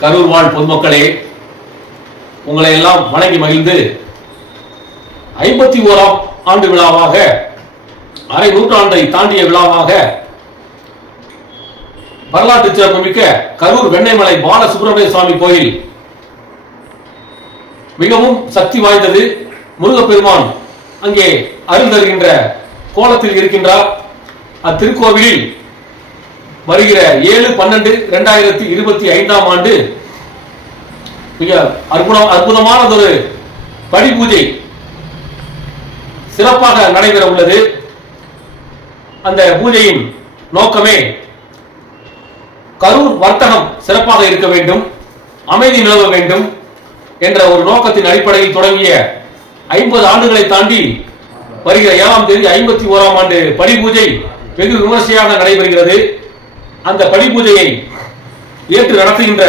கரூர் வாழ் பொதுமக்களே, உங்களை எல்லாம் வணங்கி மகிழ்ந்து 51ஆம் ஆண்டு விழாவாக, அரை நூற்றாண்டை தாண்டிய விழாவாக வரலாற்று சிறப்புமிக்க கரூர் வெண்ணெய்மலை பாலசுப்பிரமணிய சுவாமி கோயில் மிகவும் சக்தி வாய்ந்தது. முருகப்பெருமான் அங்கே அருள் தருகின்ற கோலத்தில் இருக்கின்றார். அத்திருக்கோவிலில் வருகிற 7/12/2025 ஆண்டு மிக அற்புதமானதொரு படி பூஜை சிறப்பாக நடைபெற உள்ளது. அந்த பூஜையின் நோக்கமே கரூர் வர்த்தகம் சிறப்பாக இருக்க வேண்டும், அமைதி நிலவ வேண்டும் என்ற ஒரு நோக்கத்தின் அடிப்படையில் தொடங்கிய 50 ஆண்டுகளை தாண்டி வருகிற 7ஆம் தேதி 51ஆம் ஆண்டு படி பூஜை வெகு விமர்சையாக நடைபெறுகிறது. அந்த படி பூஜையை ஏற்று நடத்துகின்ற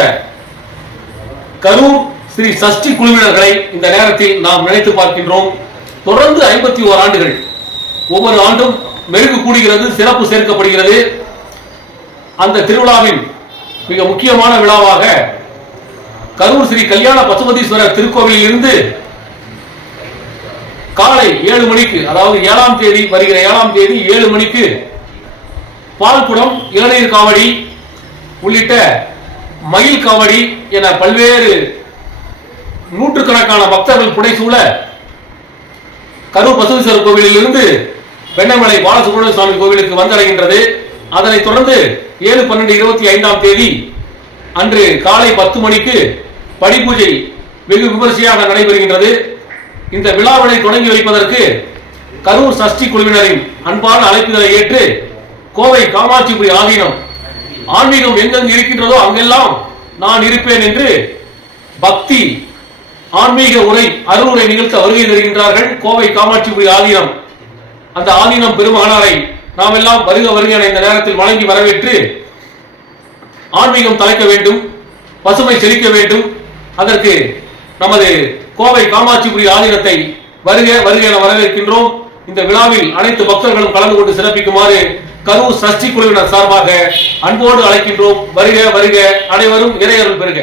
கரூர் ஸ்ரீ சஷ்டி குழுவினர்களை இந்த நேரத்தில் நாம் நினைத்து பார்க்கின்றோம். தொடர்ந்து 51 ஆண்டுகள், ஒவ்வொரு ஆண்டும் மெருகு கூடுகிறது, சிறப்பு சேர்க்கப்படுகிறது. அந்த திருவிழாவின் மிக முக்கியமான விழாவாக கரூர் ஸ்ரீ கல்யாண பசுபதீஸ்வரர் திருக்கோவிலில் இருந்து காலை 7 மணிக்கு, அதாவது 7ஆம் தேதி வருகிற 7ஆம் தேதி 7 மணிக்கு பால்குடம், இளநீர் காவடி உள்ளிட்ட மயில் காவடி என பல்வேறு நூற்றுக்கணக்கான பக்தர்கள் புடைசூழ கரூர் பசுபதீஸ்வரர் கோவிலில் இருந்து வெண்ணெய்மலை பாலசுப்பிரமணிய சுவாமி கோவிலுக்கு வந்தடைகின்றது. அதனைத் தொடர்ந்து 7/12/25ஆம் தேதி அன்று காலை 10 மணிக்கு படி பூஜை வெகு விமர்சையாக நடைபெறுகின்றது. இந்த விழாவினை தொடங்கி வைப்பதற்கு கரூர் சஷ்டி குழுவினரின் அன்பான அழைப்புகளை ஏற்று கோவை காமாட்சிபுரி ஆதீனம் ஆன்மீகம் எங்கெங்கு இருக்கின்றதோ அங்கெல்லாம் நான் இருப்பேன் என்று பக்தி ஆன்மீக உரை அருளுரை நிகழ்த்த வருகை தருகின்றார்கள் கோவை காமாட்சிபுரி ஆதீனம். அந்த ஆதீனம் பெருமகனாரை நாம் எல்லாம் வருக வருக இந்த நேரத்தில் வணங்கி வரவேற்று ஆன்மீகம் தலைக்க வேண்டும், பசுமை செழிக்க வேண்டும். அதற்கு நமது கோவை காமாட்சிபுரி ஆதீனத்தை வருக வருக என வரவேற்கின்றோம். இந்த விழாவில் அனைத்து பக்தர்களும் கலந்து கொண்டு சிறப்பிக்குமாறு கரூர் சஷ்டி குழுவினர் சார்பாக அன்போடு அழைக்கின்றோம். வருக வருக, அனைவரும் இறையருள் பெறுக.